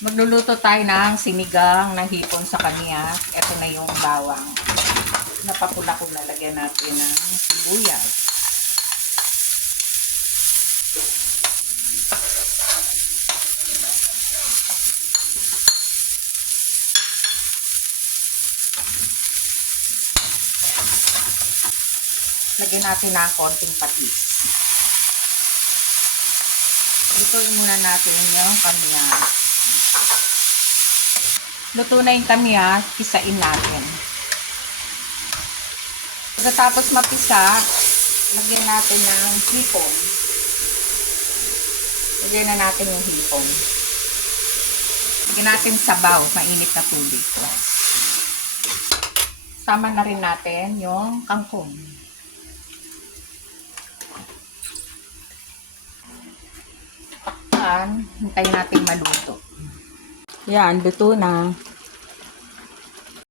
Magluluto tayo ng sinigang na hipon sa kanya. Ito na yung bawang. Napapula ko na lagyan natin ng sibuyas. Lagyan natin ng konting patis. Lutuin muna natin yung kamyas. Luto na yung kamyas, pisain natin. Pagkatapos mapisa, lagyan natin ng hipon. Lagyan na natin yung hipon. Lagyan natin sabaw, mainit na tubig. Sama na rin natin yung kangkong. Takpan, hintayin natin maluto. Yan, luto na.